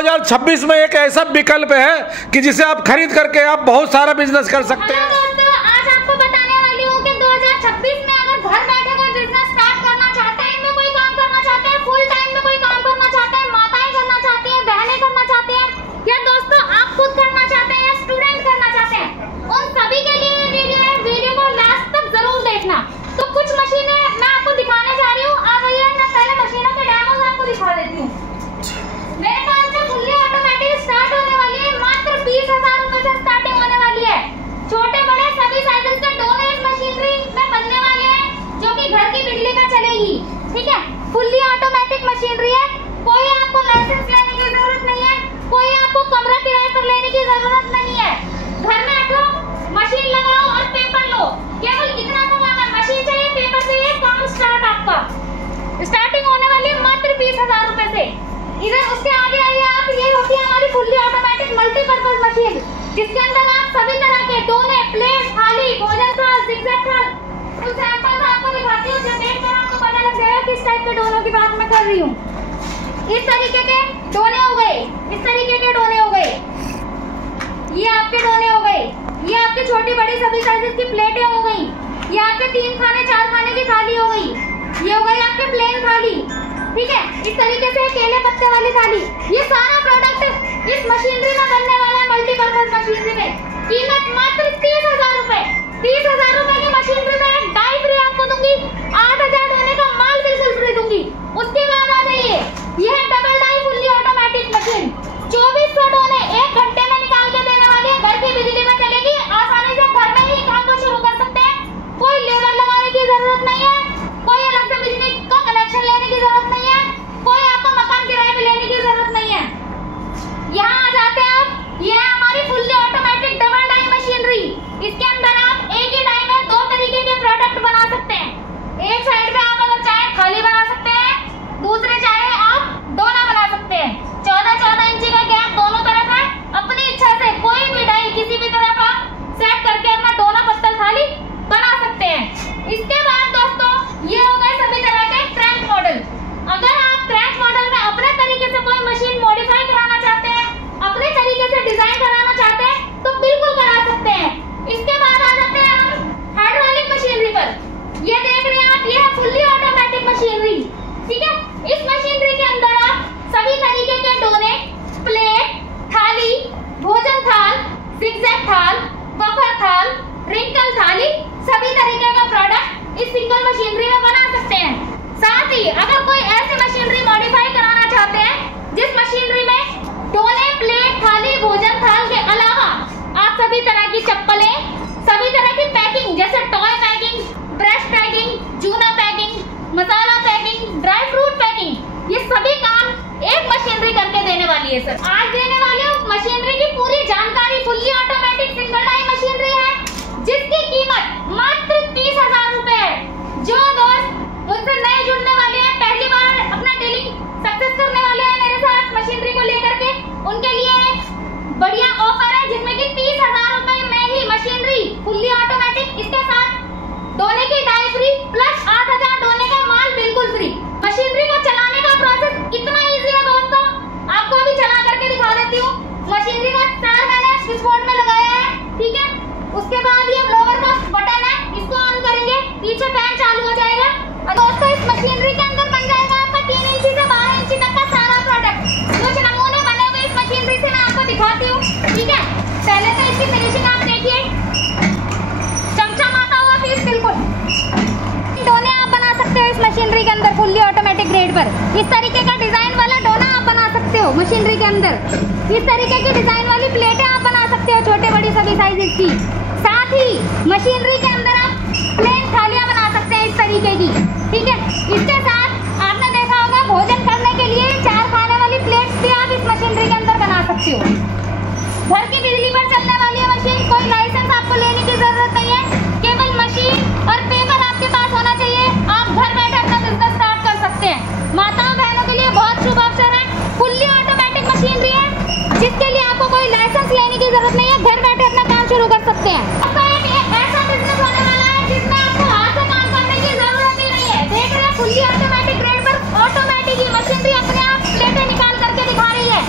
2026 में एक ऐसा विकल्प है कि जिसे आप खरीद करके आप बहुत सारा बिजनेस कर सकते हैं। दोस्तों, आज आपको बताने वाली हूँ कि 2026 में अगर घर बैठे कोई बिजनेस स्टार्ट करना चाहते हैं, इनमें कोई काम करना चाहते हैं, फुल टाइम में कोई काम करना चाहते हैं, माताएं करना चाहती हैं, बहनें करना चाहती हैं, या दोस्तों आप खुद करना चाहते हैं या स्टूडेंट करना चाहते हैं, उन सभी के लिए ये वीडियो है। वीडियो को लास्ट तक जरूर देखना। तो कुछ मशीनें मैं आपको दिखाने जा रही हूँ। आ भैया, मैं पहले मशीनों के डेमोस आपको दिखा देती हूँ। मेरे पास में फुल्ली ऑटोमेटिक स्टार्ट होने वाली है, मात्र 20,000 रुपए से स्टार्टिंग होने वाली है। छोटे बड़े सभी साइजेस के दोनों इस मशीनरी में बनने वाले हैं, जो कि घर की बिजली में चलेगी। ठीक है, फुल्ली ऑटोमेटिक मशीनरी है। कोई आपको लाइसेंस लेने की जरूरत नहीं है, कोई आपको कमरा किराए पर लेने की जरूरत नहीं है। घर में बैठो, मशीन लगाओ और पेपर लो। केवल इतना तो मशीन चाहिए, पेपर चाहिए, काम स्टार्ट। आपका स्टार्टिंग होने वाली है मात्र 20,000 रुपए से। इधर उसके आगे आइए आप, ये होती है हमारी फुल्ली ऑटोमेटिक मल्टीपर्पज मशीन, जिसके अंदर आप सभी तरह के डोने, प्लेट, थाली, भोजन थाल, जिगजैग थाल, कुछ सैंपल्स आपको दिखाती हूँ, जो देखकर आपको पता लग जाएगा किस टाइप के डोनों की बात मैं कर रही हूँ। इस तरीके के डोने हो गए, इस तरीके के डोने हो गए, ये आपके डोने हो गए, ये आपकी छोटी बड़ी सभी साइजेस की प्लेटें हो गई, ये आपके 3 खाने 4 खाने की थाली हो गई, ये हो गई आपके प्लेन थाली। ठीक है, इस तरीके से केले पत्ते वाली थाली। ये सारा प्रोडक्ट इस मशीनरी में बनने वाला है, मल्टीपर्पज मशीनरी में। कीमत मात्र 30,000 रुपए। 30,000 रुपए की मशीनरी में डाई फ्री आपको दूंगी, 8,000 डोने का माल बिल्कुल फ्री दूंगी। उसके बाद आ जाइए, यह है double die fully automatic machine. 2400 डोने 1 घंटे में निकाल के देने वाली है, घर की बिजली में चलेगी। आसानी से घर में ही काम को शुरू कर सकते हैं, कोई लेबर लगाने की जरूरत नहीं है, कोई अलग से बिजली का कनेक्शन लेने की जरूरत नहीं है, कोई आपको मकान किराए पे लेने की जरूरत नहीं है। यहाँ आ जाते हैं आप, ये है हमारी fully automatic double die machinery. इसके अंदर आप एक ही डाई में 2 तरीके के प्रोडक्ट बना सकते हैं। एक साइड पे आप अगर चाहे थाली बना सकते हैं, दूसरे चाहे आप डोना बना सकते हैं। 14-14 इंची का गैप दोनों तरफ है। अपनी इच्छा से कोई भी डाई किसी भी तरफ आप सेट करके अपना डोना पत्तल थाली बना सकते हैं। इसके बाद दोस्तों, ये हो गए सभी तरह के क्रैंक मॉडल। अगर आप क्रैंक मॉडल में अपने तरीके से कोई मशीन मॉडिफाई कराना चाहते हैं, अपने तरीके से डिजाइन कराना चाहते हैं, तो बिल्कुल करा सकते हैं। इसके बाद आ जाते हैं हम हाइड्रोलिक मशीनरी पर। ये देख रहे हैं आप, ये है फुल्ली ऑटोमेटिक मशीनरी। ठीक है, इस मशीनरी के अंदर आप सभी तरीके के डोने, प्लेट, थाली, भोजन थाल, जिगजैग थाल, बफर थाल, रिंकल थाली, सभी तरीके का प्रोडक्ट इस सिंगल मशीनरी में बना सकते हैं। साथ ही अगर कोई ऐसी मशीनरी मॉडिफाई कराना चाहते हैं जिस मशीनरी में डोने, प्लेट, थाली, भोजन थाल के अलावा आप सभी तरह की चप्पलें, सभी तरह की पैकिंग जैसे टॉय पैकिंग, ब्रश पैकिंग, जूना पैकिंग, मसाला पैकिंग, ड्राई फ्रूट पैकिंग, ये सभी काम एक मशीनरी करके देने वाली है। सर आज देने वाली हूँ मशीनरी की पूरी जानकारी। Fully automatic single die machinery है, जिसकी कीमत मात्र 30,000 रुपए है। जो दोस्त मुझसे नए जुड़ने वाले हैं, पहली बार अपना डीलिंग सक्सेस करने वाले हैं मेरे साथ मशीनरी को लेकर के, उनके लिए एक बढ़िया ऑफर है, जिसमें कि 30,000 रुपए में ही मशीनरी फुल्ली ऑटोमेटिक, इसके साथ डोने की डाई फ्री प्लस 8,000 डोने का माल बिल्कुल फ्री। मशीनरी को चलाने का प्रोसेस इतना इजी है दोस्तों, आपको अभी चला करके दिखा देती हूँ। मशीनरी का तार मैंने स्विच बोर्ड में लगाया है। ठीक है, उसके बाद ये ब्लोअर का बटन है, इसको ऑन करेंगे, पीछे फैन चालू हो जाएगा। और दोस्तों, इस मशीनरी के अंदर बन जाएगा आपका 3 इंची से 12 इंची तक का सारा प्रोडक्ट। कुछ नमूने बने हुए इस मशीनरी से मैं आपको दिखाती हूँ। ठीक है, पहले तो इसकी फिनिशिंग आप देखिए, चमचमाता हुआ पीस बिल्कुल। डोने आप बना सकते हो इस मशीनरी के अंदर फुल्ली ऑटोमेटिक ग्रेड पर। इस तरीके का डिजाइन वाला डोना आप बना सकते हो मशीनरी के अंदर। इस तरीके की डिजाइन वाली प्लेटें आप बना सकते हो, छोटे बड़ी सभी साइजेस की। साथ ही मशीनरी के अंदर आप प्लेन थालियां बना सकते हैं इस तरीके की। ठीक है, इसके साथ आपने देखा होगा भोजन करने के लिए 4 खाने वाली प्लेट्स भी आप इस मशीनरी के अंदर बना सकते हो। घर की बिजली पर चलने वाली मशीन, कोई लाइसेंस आपको लेने की जरूरत नहीं है, केवल मशीन और पेपर आपके पास होना चाहिए। आप घर बैठे अपना बिजनेस स्टार्ट कर सकते हैं। माताओं बहनों के लिए बहुत शुभ अवसर है। फुल्ली ऑटोमेटिक मशीनरी है, जिसके लिए आपको कोई लाइसेंस लेने की जरूरत नहीं है, घर बैठे अपना काम शुरू कर सकते हैं। ऐसा बिजनेस होने वाला है जिसमें आपको हाथ से काम करने की जरूरत ही नहीं है। देख रहे हैं फुल्ली ऑटोमेटिक ग्रेड पर ऑटोमेटिक ही मशीनरी अपने आप प्लेटें निकाल करके दिखा रही है।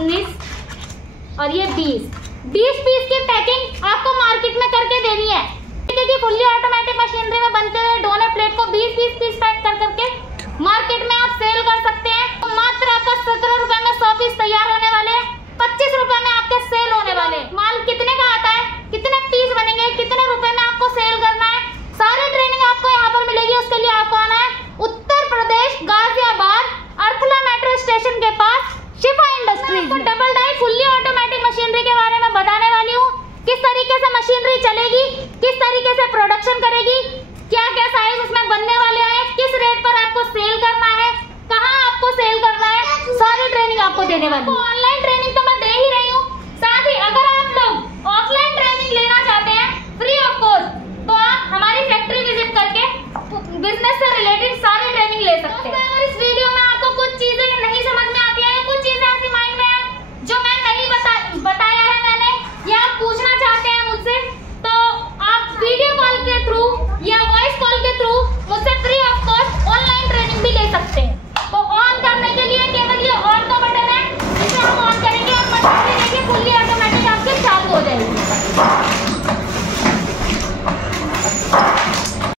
19 और ये 20 पीस की पैकिंग आपको मार्केट में करके देनी है। कि फुल्ली ऑटोमेटिक मशीनरी में बनते हुए डोने प्लेट को 20 पीस पैक कर करके मार्केट में आप सेल कर सकते हैं। तो मात्र आपका 17 रुपए में 100 पीस तैयार होने वाले हैं, 25 रुपए में आपके सेल होने वाले हैं। माल कितने का आता है, कितने पीस बनेंगे, कितने रुपए में आपको सेल करना है, सारी ट्रेनिंग आपको यहाँ पर मिलेगी। उसके लिए आपको आना है उत्तर प्रदेश गाजियाबाद अरखला मेट्रो स्टेशन के पास Shifa industries. Double die fully automatic machinery के बारे में बताने वाली हूँ, किस तरीके से मशीनरी चलेगी, किस तरीके से प्रोडक्शन करेगी, क्या क्या साइज उसमें बनने वाले हैं, किस रेट पर आपको सेल करना है, कहाँ आपको सेल करना है, सारी ट्रेनिंग आपको देने वाली हूँ। ऑनलाइन ट्रेनिंग तो मैं दे ही रही हूँ, साथ ही अगर आप लोग ऑफलाइन ट्रेनिंग लेना चाहते हैं फ्री ऑफ कॉस्ट, तो आप हमारी फैक्ट्री विजिट करके बिजनेस से रिलेटेड सारी ट्रेनिंग ले सकते हैं। अगर इस वीडियो में आपको कुछ चीजें नहीं समझ में आती है, कुछ चीजें ऐसी माइंड में है जो मैं नहीं बताया है मैंने, या आप पूछना चाहते हैं मुझसे, तो आप वीडियो कॉल के थ्रू या वॉइस कॉल के थ्रू मुझसे free of cost online training भी ले सकते हैं। तो ऑन करने के लिए केवल ये ऑन का बटन है, जिसे हम ऑन करेंगे और मशीनरी देखिए फुल्ली ऑटोमेटिक आपके चालू हो जाएगी।